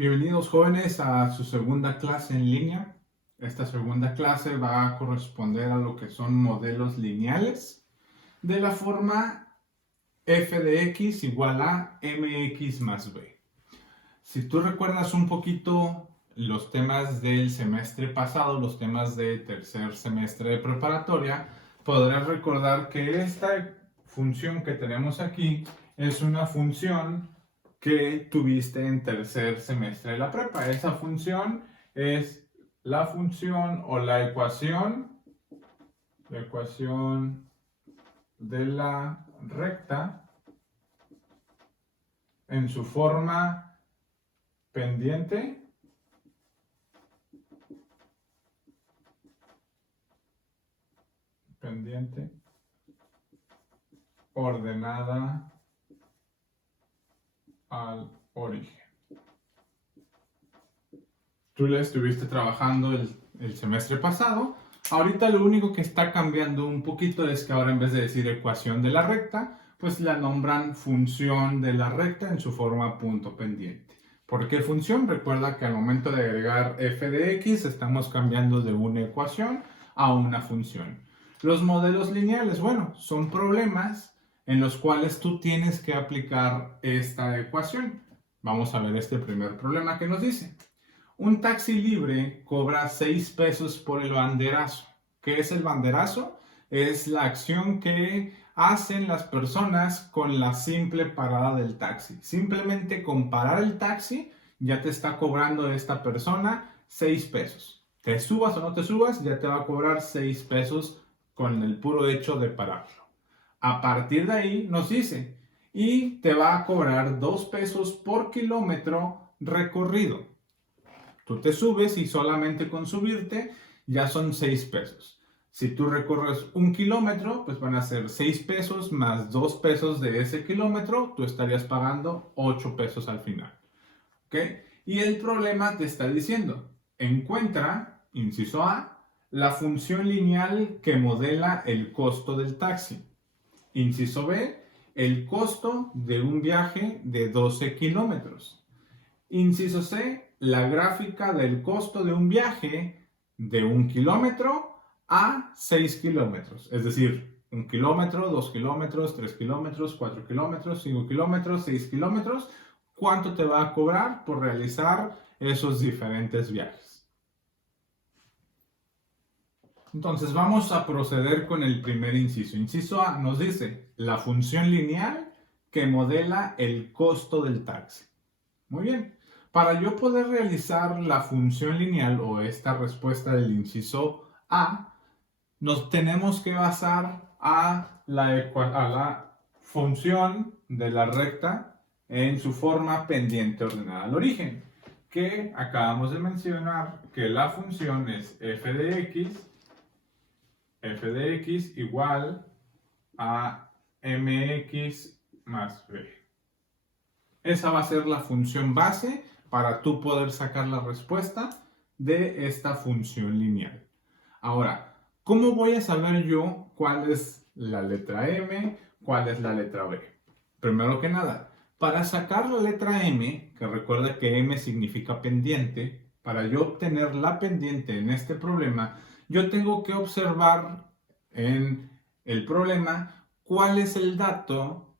Bienvenidos jóvenes a su segunda clase en línea. Esta segunda clase va a corresponder a lo que son modelos lineales de la forma f de x igual a mx más b. Si tú recuerdas un poquito los temas del semestre pasado, los temas de tercer semestre de preparatoria, podrás recordar que esta función que tenemos aquí es una función que tuviste en tercer semestre de la prepa. Esa función es la función o la ecuación de la recta en su forma pendiente ordenada al origen. Tú la estuviste trabajando el semestre pasado. Ahorita lo único que está cambiando un poquito es que ahora en vez de decir ecuación de la recta, pues la nombran función de la recta en su forma punto pendiente. ¿Por qué función? Recuerda que al momento de agregar f de x estamos cambiando de una ecuación a una función. Los modelos lineales, bueno, son problemas en los cuales tú tienes que aplicar esta ecuación. Vamos a ver este primer problema que nos dice. Un taxi libre cobra 6 pesos por el banderazo. ¿Qué es el banderazo? Es la acción que hacen las personas con la simple parada del taxi. Simplemente con parar el taxi ya te está cobrando esta persona 6 pesos. Te subas o no te subas, ya te va a cobrar 6 pesos con el puro hecho de pararlo. A partir de ahí nos dice, y te va a cobrar 2 pesos por kilómetro recorrido. Tú te subes y solamente con subirte ya son 6 pesos. Si tú recorres 1 kilómetro, pues van a ser 6 pesos más 2 pesos de ese kilómetro, tú estarías pagando 8 pesos al final. ¿Ok? Y el problema te está diciendo, encuentra, inciso A, la función lineal que modela el costo del taxi. Inciso B, el costo de un viaje de 12 kilómetros. Inciso C, la gráfica del costo de un viaje de 1 kilómetro a 6 kilómetros. Es decir, 1 kilómetro, 2 kilómetros, 3 kilómetros, 4 kilómetros, 5 kilómetros, 6 kilómetros. ¿Cuánto te va a cobrar por realizar esos diferentes viajes? Entonces vamos a proceder con el primer inciso. Inciso A nos dice la función lineal que modela el costo del taxi. Muy bien. Para yo poder realizar la función lineal o esta respuesta del inciso A, nos tenemos que basar a la función de la recta en su forma pendiente ordenada al origen, que acabamos de mencionar que la función es f de x igual a mx más b. Esa va a ser la función base para tú poder sacar la respuesta de esta función lineal. Ahora, ¿cómo voy a saber yo cuál es la letra M, cuál es la letra B? Primero que nada, para sacar la letra M, que recuerda que M significa pendiente, para yo obtener la pendiente en este problema, yo tengo que observar en el problema cuál es el dato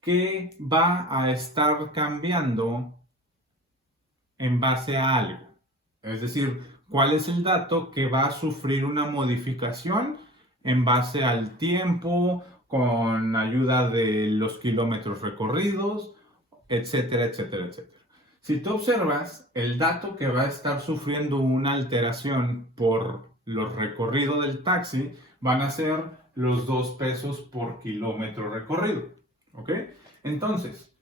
que va a estar cambiando en base a algo. Es decir, cuál es el dato que va a sufrir una modificación en base al tiempo, con ayuda de los kilómetros recorridos, etcétera, etcétera, etcétera. Si tú observas, el dato que va a estar sufriendo una alteración por los recorridos del taxi van a ser los 2 pesos por kilómetro recorrido. ¿Ok? Entonces,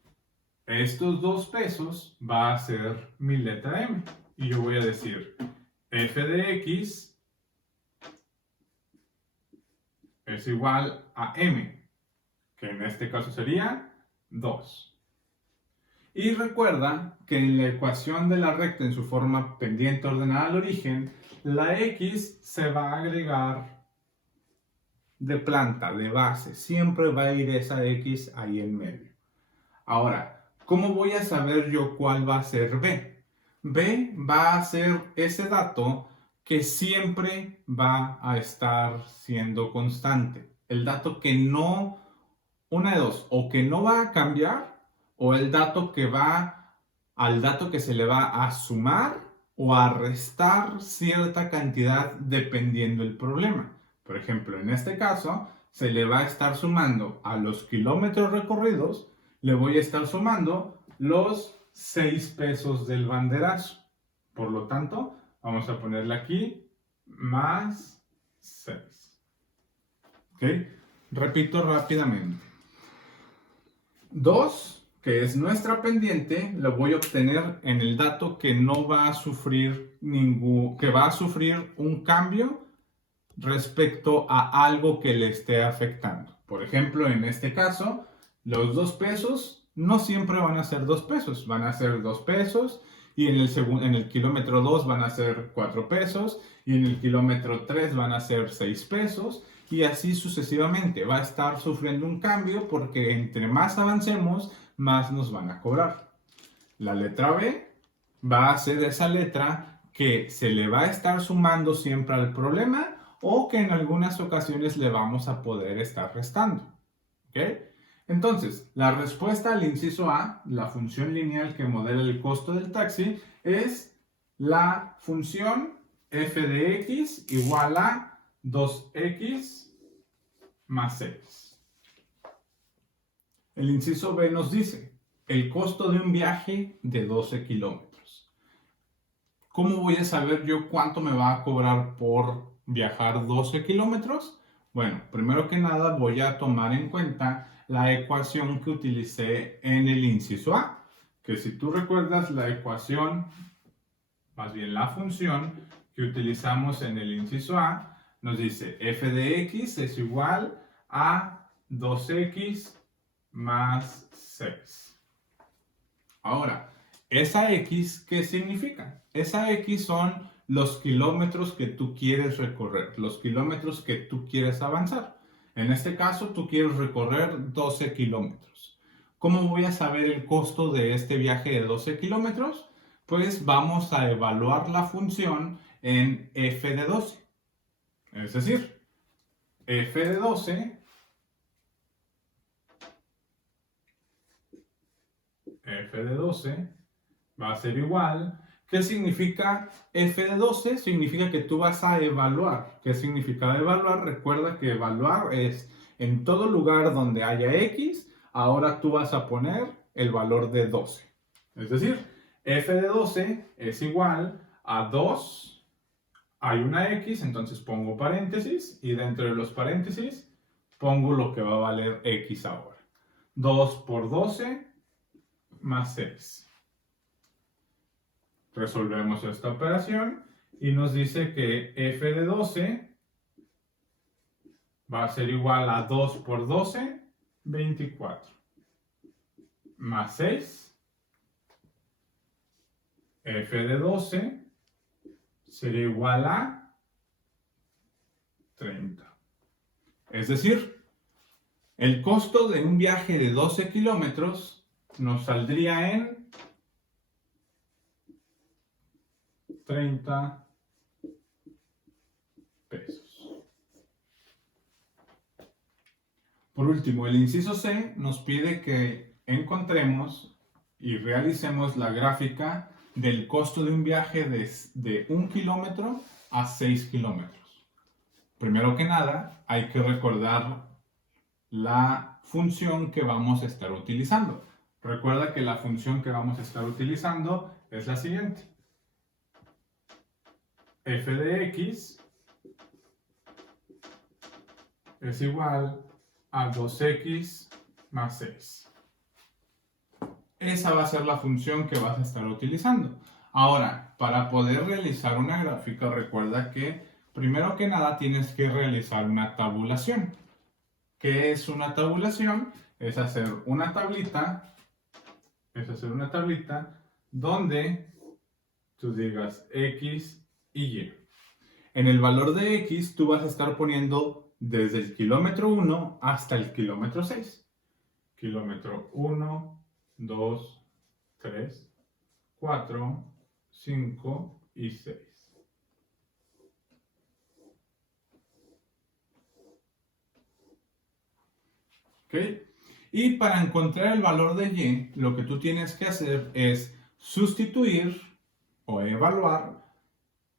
estos 2 pesos va a ser mi letra M. Y yo voy a decir f de x es igual a m, que en este caso sería 2. Y recuerda que en la ecuación de la recta en su forma pendiente ordenada al origen, la x se va a agregar de planta, de base. Siempre va a ir esa x ahí en medio. Ahora, ¿Cómo voy a saber yo cuál va a ser B? B va a ser ese dato que siempre va a estar siendo constante. El dato que no, una de dos, o que no va a cambiar, o el dato que va al dato que se le va a sumar o a restar cierta cantidad dependiendo del problema. Por ejemplo, en este caso, se le va a estar sumando a los kilómetros recorridos, le voy a estar sumando los 6 pesos del banderazo. Por lo tanto, vamos a ponerle aquí más 6. ¿Ok? Repito rápidamente. 2, que es nuestra pendiente, lo voy a obtener en el dato que no va a sufrir que va a sufrir un cambio respecto a algo que le esté afectando. Por ejemplo, en este caso, los 2 pesos no siempre van a ser 2 pesos, van a ser 2 pesos y en el kilómetro 2 van a ser 4 pesos y en el kilómetro 3 van a ser 6 pesos y así sucesivamente. Va a estar sufriendo un cambio porque entre más avancemos, más nos van a cobrar. La letra B va a ser esa letra que se le va a estar sumando siempre al problema o que en algunas ocasiones le vamos a poder estar restando. ¿Ok? Entonces, la respuesta al inciso A, la función lineal que modela el costo del taxi, es la función f de x igual a 2x más x. El inciso B nos dice, el costo de un viaje de 12 kilómetros. ¿Cómo voy a saber yo cuánto me va a cobrar por viajar 12 kilómetros? Bueno, primero que nada voy a tomar en cuenta la ecuación que utilicé en el inciso A, que si tú recuerdas la ecuación, más bien la función que utilizamos en el inciso A, nos dice f de x es igual a 2x más 6. Ahora, esa x, ¿qué significa? Esa x son los kilómetros que tú quieres recorrer, los kilómetros que tú quieres avanzar. En este caso, tú quieres recorrer 12 kilómetros. ¿Cómo voy a saber el costo de este viaje de 12 kilómetros? Pues vamos a evaluar la función en f de 12. Es decir, f de 12 va a ser igual. ¿Qué significa f de 12? Significa que tú vas a evaluar. ¿Qué significa evaluar? Recuerda que evaluar es en todo lugar donde haya x, ahora tú vas a poner el valor de 12. Es decir, f de 12 es igual a 2, hay una x, entonces pongo paréntesis y dentro de los paréntesis pongo lo que va a valer x ahora. 2 por 12 más 6. Resolvemos esta operación y nos dice que f de 12 va a ser igual a 2 por 12, 24, más 6. F de 12 sería igual a 30. Es decir, el costo de un viaje de 12 kilómetros nos saldría en 30 pesos. Por último, el inciso C nos pide que encontremos y realicemos la gráfica del costo de un viaje de 1 kilómetro a 6 kilómetros. Primero que nada, hay que recordar la función que vamos a estar utilizando. Recuerda que la función que vamos a estar utilizando es la siguiente. F de x es igual a 2x más 6. Esa va a ser la función que vas a estar utilizando. Ahora, para poder realizar una gráfica, recuerda que primero que nada tienes que realizar una tabulación. ¿Qué es una tabulación? Es hacer una tablita donde tú digas x y y. En el valor de x tú vas a estar poniendo desde el kilómetro 1 hasta el kilómetro 6. Kilómetro 1, 2, 3, 4, 5 y 6. ¿Ok? Y para encontrar el valor de y, lo que tú tienes que hacer es sustituir o evaluar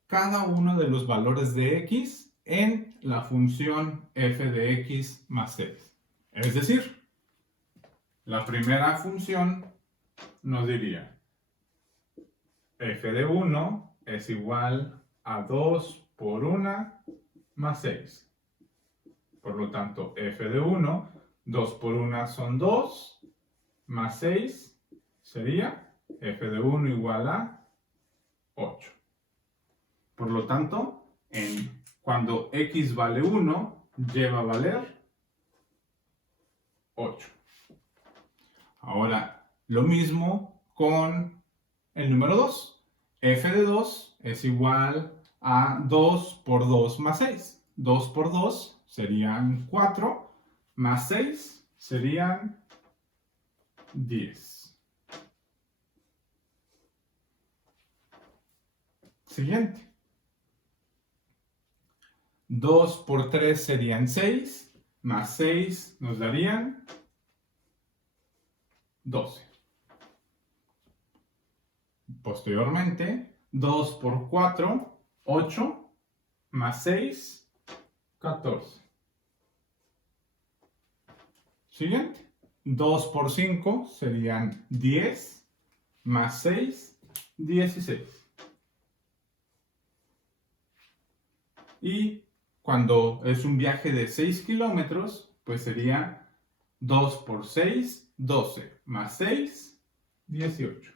cada uno de los valores de x en la función f de x más 6. Es decir, la primera función nos diría f de 1 es igual a 2 por 1 más 6. Por lo tanto, f de 1, 2 por 1 son 2, más 6 sería f de 1 igual a 8. Por lo tanto, cuando x vale 1, lleva a valer 8. Ahora, lo mismo con el número 2. F de 2 es igual a 2 por 2 más 6. 2 por 2 serían 4, más 6 serían 10. Siguiente. 2 por 3 serían 6, más 6 nos darían 12. Posteriormente, 2 por 4, 8, más 6, 14. Siguiente. 2 por 5 serían 10, más 6, 16. Y cuando es un viaje de 6 kilómetros, pues sería 2 por 6, 12, más 6, 18.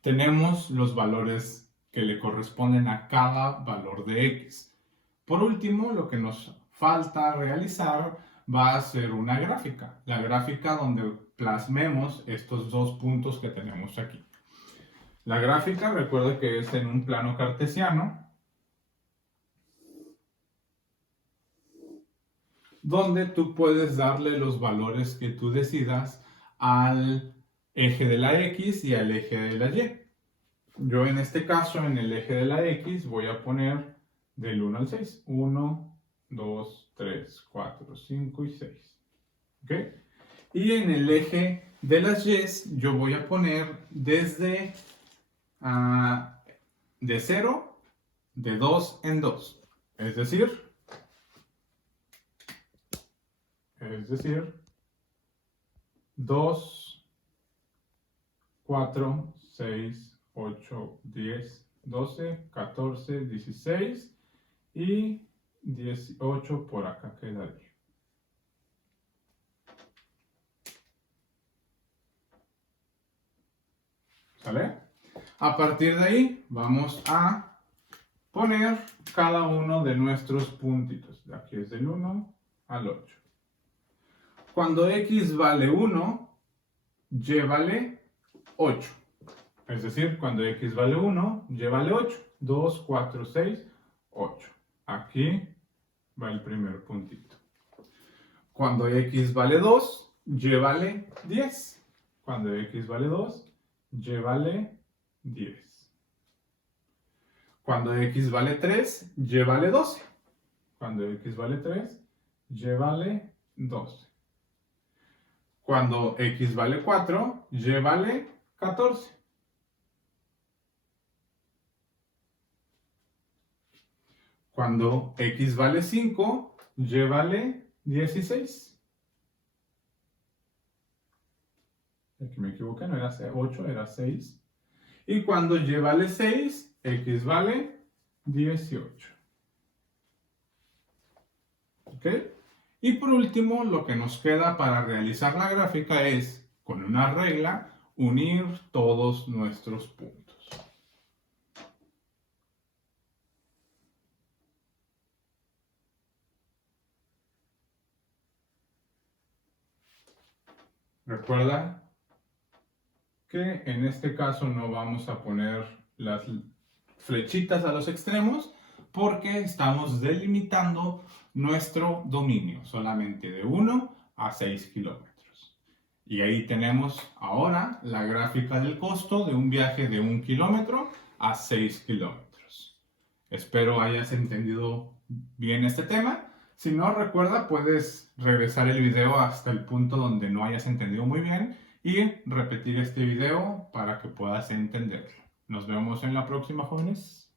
Tenemos los valores que le corresponden a cada valor de x. Por último, lo que nos falta realizar va a ser una gráfica. La gráfica donde plasmemos estos dos puntos que tenemos aquí. La gráfica, recuerda que es en un plano cartesiano, donde tú puedes darle los valores que tú decidas al eje de la x y al eje de la y. Yo en este caso, en el eje de la x, voy a poner del 1 al 6. 1, 2, 3, 4, 5 y 6. ¿Ok? Y en el eje de las y, yo voy a poner desde de 0, de 2 en 2. Es decir, 2, 4, 6, 8, 10, 12, 14, 16 y 18 por acá quedaría. ¿Sale? A partir de ahí vamos a poner cada uno de nuestros puntitos. Aquí es del 1 al 8. Cuando x vale 1, y vale 8. Es decir, cuando x vale 1, y vale 8. 2, 4, 6, 8. Aquí va el primer puntito. Cuando x vale 2, y vale 10. Cuando x vale 2, y vale 10. Cuando x vale 3, y vale 12. Cuando x vale 3, y vale 12. Cuando x vale 4, y vale 14. Cuando x vale 5, y vale 16. Aquí me equivoqué, no era 8, era 6. Y cuando y vale 6, x vale 18. ¿Ok? Y por último, lo que nos queda para realizar la gráfica es, con una regla, unir todos nuestros puntos. Recuerda que en este caso no vamos a poner las flechitas a los extremos porque estamos delimitando nuestro dominio solamente de 1 a 6 kilómetros. Y ahí tenemos ahora la gráfica del costo de un viaje de 1 kilómetro a 6 kilómetros. Espero hayas entendido bien este tema. Si no, recuerda, puedes regresar el video hasta el punto donde no hayas entendido muy bien y repetir este video para que puedas entenderlo. Nos vemos en la próxima, jóvenes.